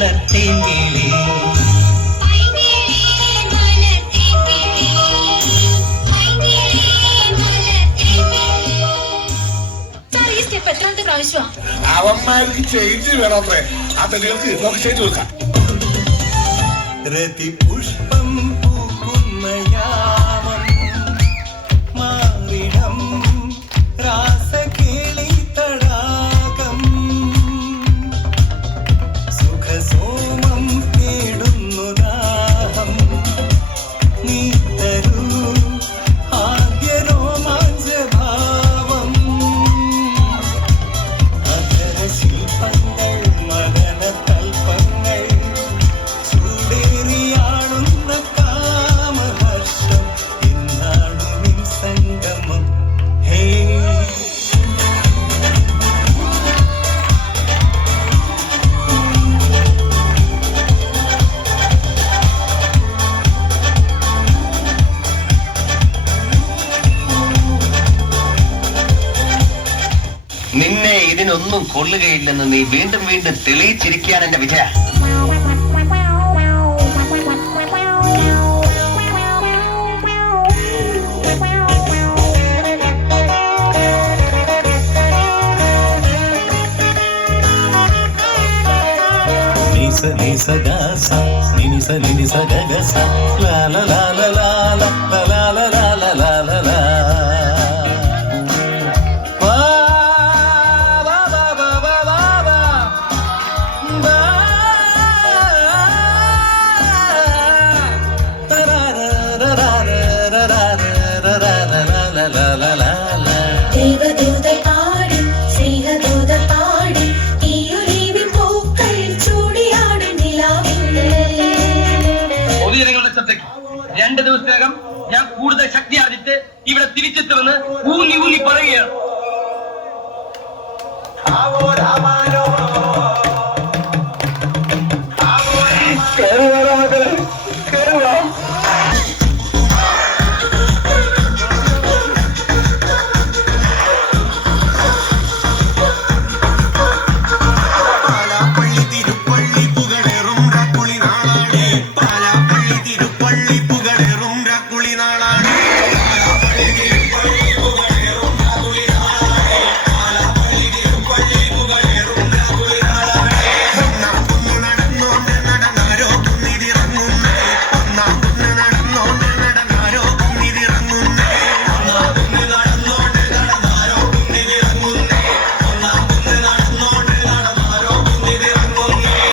മലർത്തേങ്കിലേ അവന്മാർക്ക് ചേഞ്ച് വേണമത്രേ. ആ തെളികൾക്ക് നമുക്ക് ചേഞ്ച് കൊടുക്കാം. രതിപുഷ്പം പൂക്കുന്ന യാമം മാറിടം രാസകേളി തടാകം സുഖസോമം തേടുന്നു ദാഹം നീ തരൂ ആദ്യ രോമാഞ്ചഭാവം അധര ശില്പങ്ങൾ മദന കൽപ്പങ്ങൾ ചൂടേറിയാടുന്ന കാമഹർഷം ഇന്നാണു നിൻ സംഗമം ഹേ നിന്നെ ഇതിനൊന്നും കൊള്ളുകയില്ലെന്ന് നീ വീണ്ടും വീണ്ടും തെളിയിച്ചിരിക്കുകയാണ് എന്റെ വിജയ. നിസ നിസ ഗസ നിനിസ നിനിസ ഗഗസ ലാ ലാ ലാ ലാ ലാ ലാ ലാ ലാ ലാ ലാ ലാ ലാ ലാ പൊതുജനങ്ങളുടെ ശ്രദ്ധയ്ക്ക് 2 ദിവസത്തിനകം ഞാൻ കൂടുതൽ ശക്തി ആർജിച്ച് ഇവിടെ തിരിച്ചെത്തുമെന്ന് ഊന്നി ഊന്നി പറയുകയാണ്.